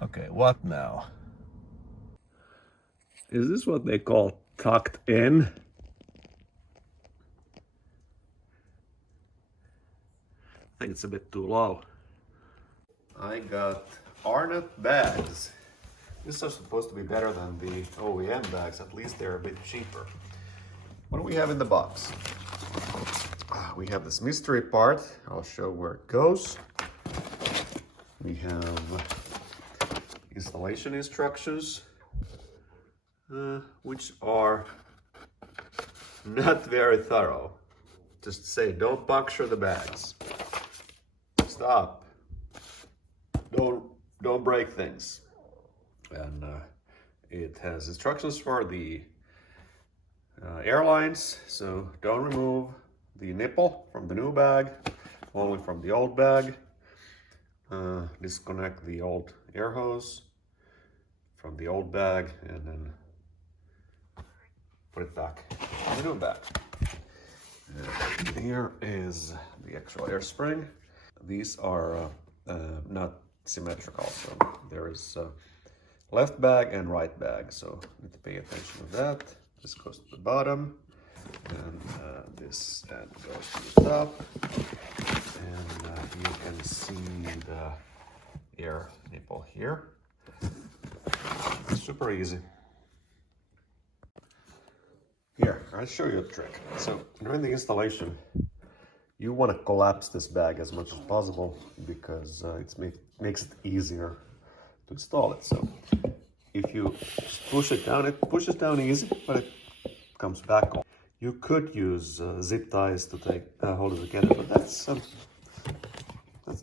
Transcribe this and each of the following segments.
Okay, what now? Is this what they call tucked in? I think it's a bit too low. I got Arnott bags. These are supposed to be better than the OEM bags, at least they're a bit cheaper. What do we have in the box? We have this mystery part. I'll show where it goes. We have installation instructions, which are not very thorough. Just say, don't puncture the bags. Stop. Don't break things. And it has instructions for the airlines, so don't remove the nipple from the new bag, only from the old bag. Disconnect the old air hose from the old bag and then put it back in the new bag. Here is the actual air spring. These are not symmetrical, so there is left bag and right bag, so you need to pay attention to that. This goes to the bottom, and this end goes to the top, and you can see the air nipple here. It's super easy. Here, I'll show you a trick. So during the installation, you want to collapse this bag as much as possible because it makes it easier to install it. So if you push it pushes down easy, but it comes back on. You could use zip ties to hold it together, but that's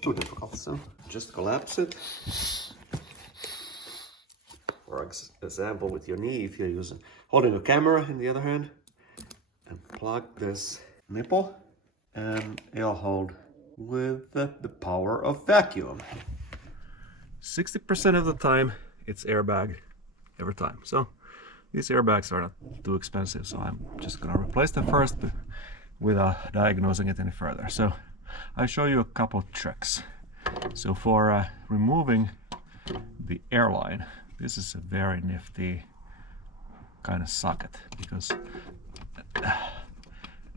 too difficult. So just collapse it. For example, with your knee, if you're holding a camera in the other hand, and plug this nipple, and it'll hold with the power of vacuum. 60% of the time, it's airbag every time. So these airbags are not too expensive, so I'm just gonna replace them first without diagnosing it any further. So I'll show you a couple tricks. So for removing the airline, this is a very nifty kind of socket because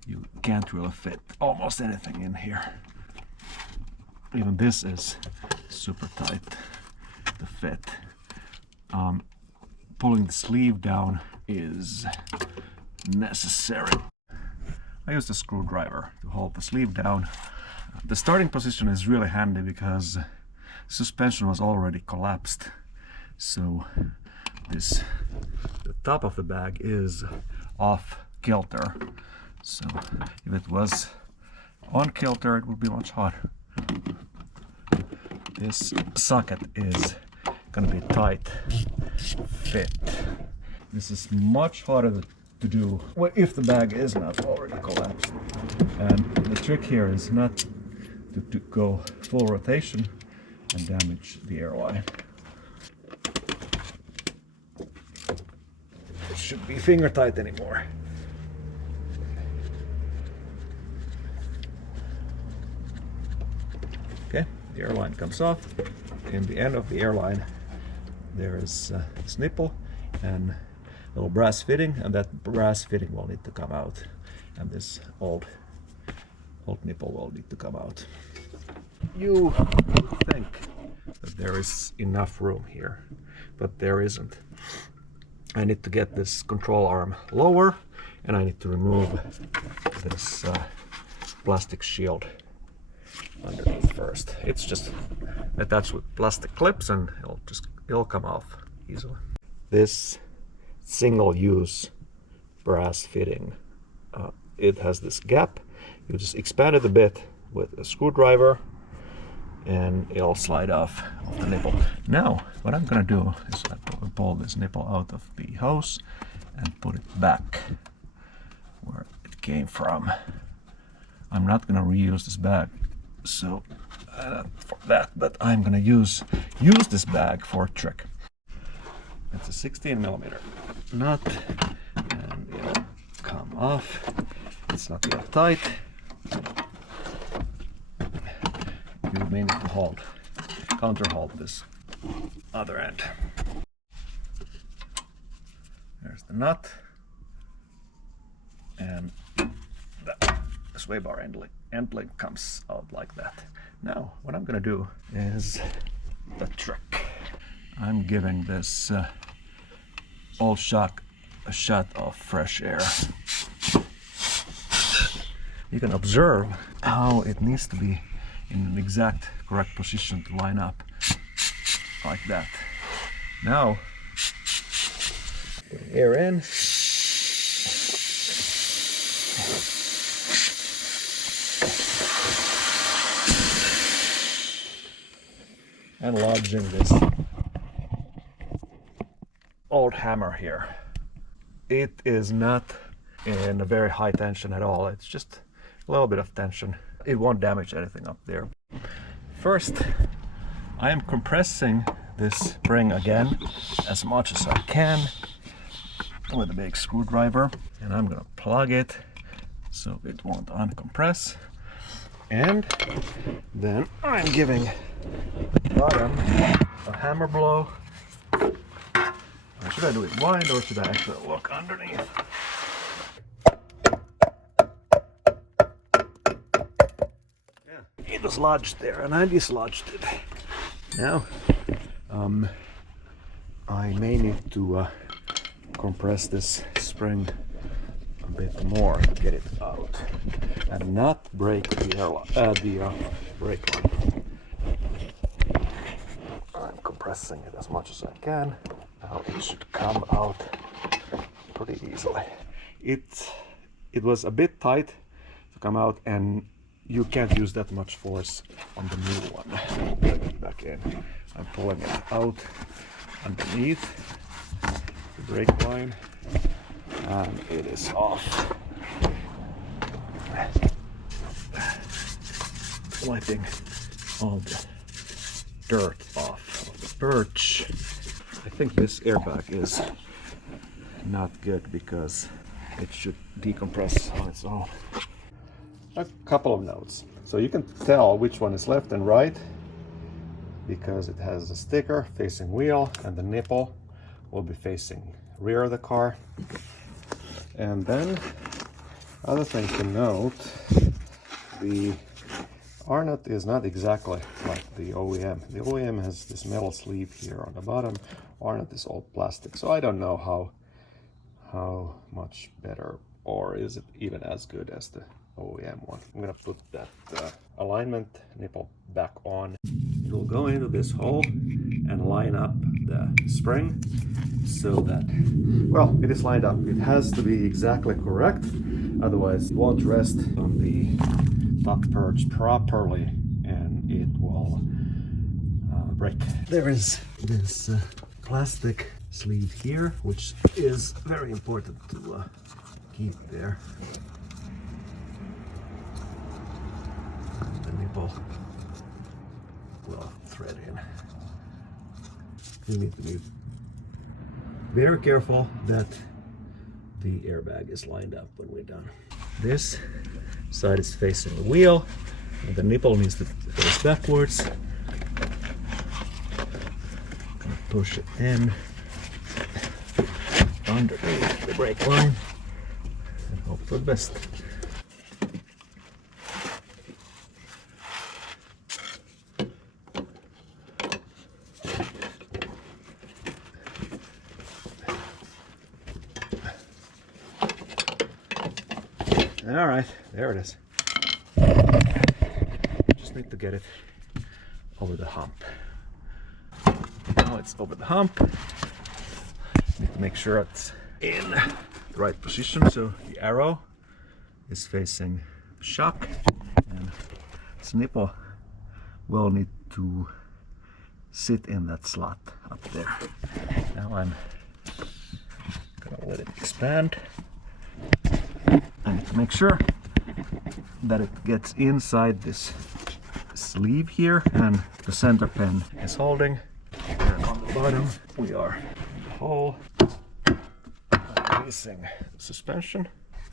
you can't really fit almost anything in here. Even this is super tight to fit. Pulling the sleeve down is necessary. I used a screwdriver to hold the sleeve down. The starting position is really handy because suspension was already collapsed. So the top of the bag is off kilter. So if it was on kilter, it would be much harder. This socket is gonna be tight fit. This is much harder to do if the bag is not already collapsed. And the trick here is not to go full rotation and damage the airline. It should be finger tight anymore. Okay, the airline comes off. In the end of the airline, there is this nipple and a little brass fitting, and that brass fitting will need to come out, and this old nipple will need to come out. You think that there is enough room here, but there isn't. I need to get this control arm lower, and I need to remove this plastic shield underneath first. It's just attached with plastic clips, and it'll come off easily. This single-use brass fitting, it has this gap. You just expand it a bit with a screwdriver, and it'll slide off the nipple. Now, what I'm gonna do is I pull this nipple out of the hose and put it back where it came from. I'm not gonna reuse this bag, so for that, but I'm gonna use this bag for a trick. It's a 16mm nut, and it'll come off. It's not real tight. You may need to counter hold this other end. There's the nut, and the sway bar end link comes out like that. Now, what I'm gonna do is the trick. I'm giving this old shock a shot of fresh air. You can observe how it needs to be in an exact correct position to line up like that. Now, put air in. And lodging this old hammer here. It is not in a very high tension at all. It's just a little bit of tension. It won't damage anything up there. First, I am compressing this spring again as much as I can with a big screwdriver, and I'm gonna plug it so it won't uncompress. And then I'm giving the bottom a hammer blow. Or should I do it wide, or should I actually look underneath? It was lodged there, and I dislodged it. Now, I may need to compress this spring a bit more to get it out, and not break the brake line. I'm compressing it as much as I can. Now it should come out pretty easily. It was a bit tight to come out, and you can't use that much force on the new one. Put it back in. I'm pulling it out underneath the brake line, and it is off. Wiping all the dirt off of the perch. I think this airbag is not good because it should decompress on its own. A couple of notes. So you can tell which one is left and right because it has a sticker facing wheel, and the nipple will be facing rear of the car. And then other thing to note, the Arnott is not exactly like the OEM. The OEM has this metal sleeve here on the bottom. Arnott is all plastic, so I don't know how much better, or is it even as good as the OEM one. I'm gonna put that alignment nipple back on. It will go into this hole and line up the spring so that, well, it is lined up. It has to be exactly correct, otherwise it won't rest on the top perch properly and it will break. There is this plastic sleeve here, which is very important to keep there. The nipple will thread in. You need to be very careful that the airbag is lined up when we're done. This side is facing the wheel, and the nipple needs to face backwards. Gonna push it in underneath the brake line and hope for the best. All right, there it is. Just need to get it over the hump. Now it's over the hump. Need to make sure it's in the right position, so the arrow is facing the shock, and this nipple will need to sit in that slot up there. Now I'm gonna let it expand. I need to make sure that it gets inside this sleeve here, and the center pin is holding. And on the bottom we are in the hole, releasing the suspension.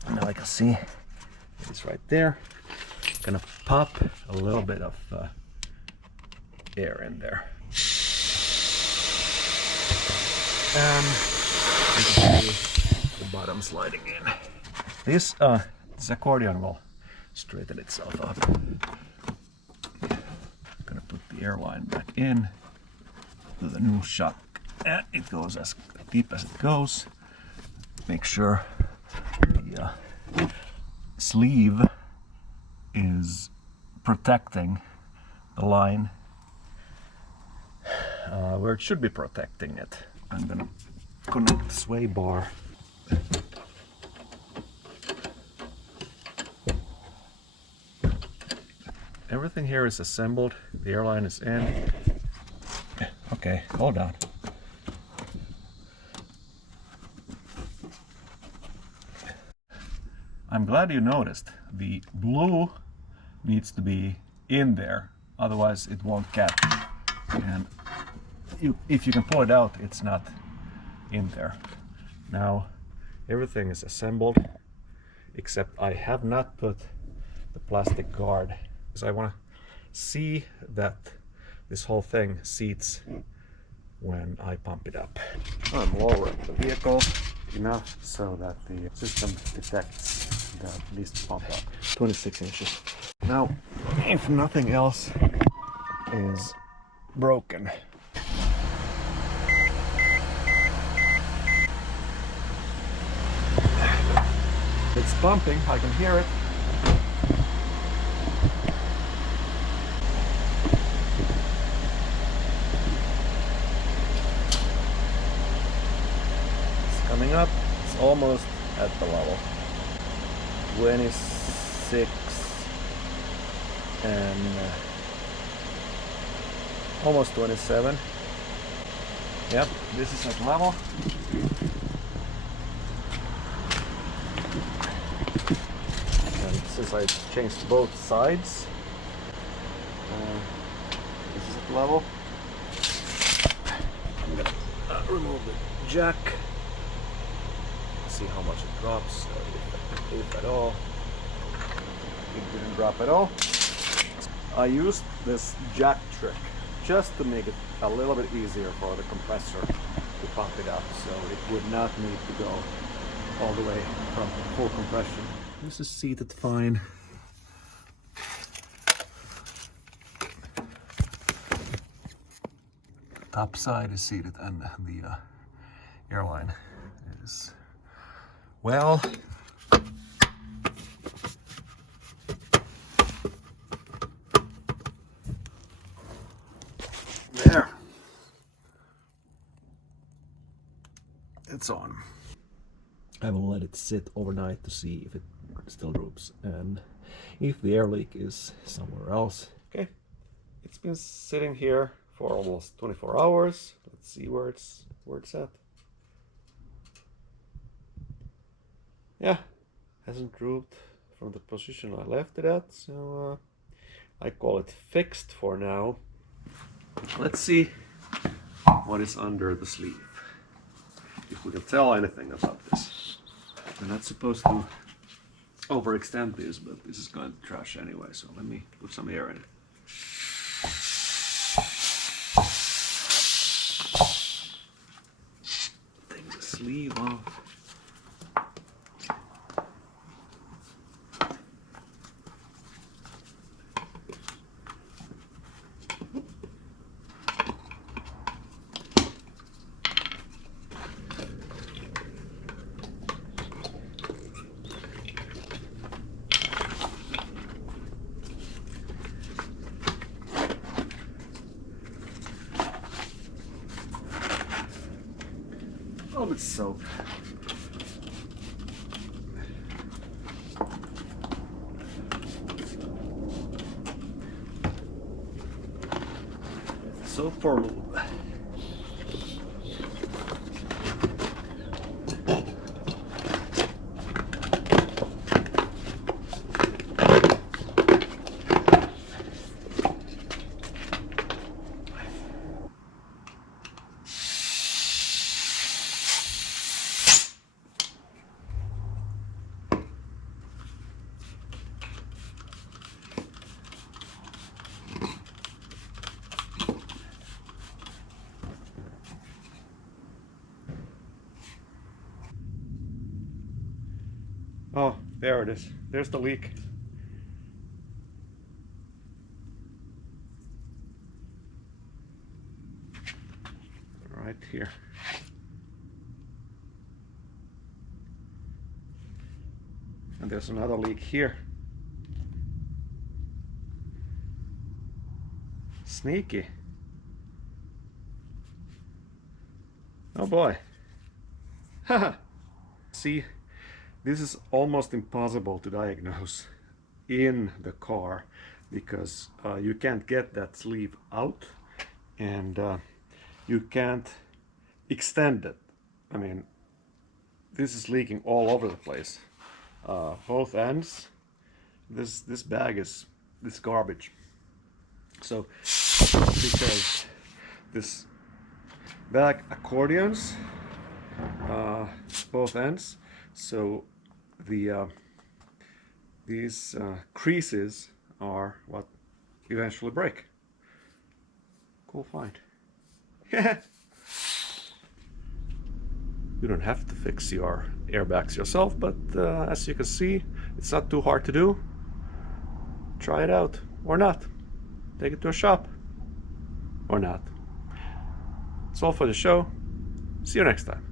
And now I can see it's right there. Gonna pop a little bit of air in there. and you can see the bottom sliding in. This accordion will straighten itself up. I'm gonna put the airline back in to the new shock, and it goes as deep as it goes. Make sure the sleeve is protecting the line where it should be protecting it. I'm gonna connect the sway bar. Everything here is assembled. The airline is in. Okay, hold on. I'm glad you noticed. The blue needs to be in there, otherwise it won't catch. And if you can pull it out, it's not in there. Now everything is assembled, except I have not put the plastic guard, because I want to see that this whole thing seats when I pump it up. I'm lowering the vehicle enough so that the system detects that it needs to pump up. 26 inches. Now, if nothing else is broken, it's pumping, I can hear it. It's coming up, it's almost at the level. 26 and almost 27. Yep, this is at level. And since I changed both sides, this is at level. I'm gonna remove the jack, see how much it drops, if at all. It didn't drop at all. I used this jack trick just to make it a little bit easier for the compressor to pump it up, so it would not need to go all the way from full compression. This is seated fine. Top side is seated and the airline is well. There. It's on. I will let it sit overnight to see if it still droops and if the air leak is somewhere else. Okay, it's been sitting here for almost 24 hours. Let's see where it's at. Yeah, hasn't drooped from the position I left it at, so I call it fixed for now. Let's see what is under the sleeve, if we can tell anything about this. We're not supposed to overextend this, but this is going to trash anyway, so let me put some air in it. Take the sleeve off. A little bit soap. Soap for lube. Oh, there it is. There's the leak. Right here. And there's another leak here. Sneaky. Oh boy. Haha. See, this is almost impossible to diagnose in the car because you can't get that sleeve out, and you can't extend it. I mean, this is leaking all over the place. Both ends. This bag is garbage. So because this bag accordions both ends, so these creases are what eventually break. Cool find. You don't have to fix your airbags yourself, but as you can see, it's not too hard to do. Try it out, or not. Take it to a shop, or not. That's all for the show. See you next time.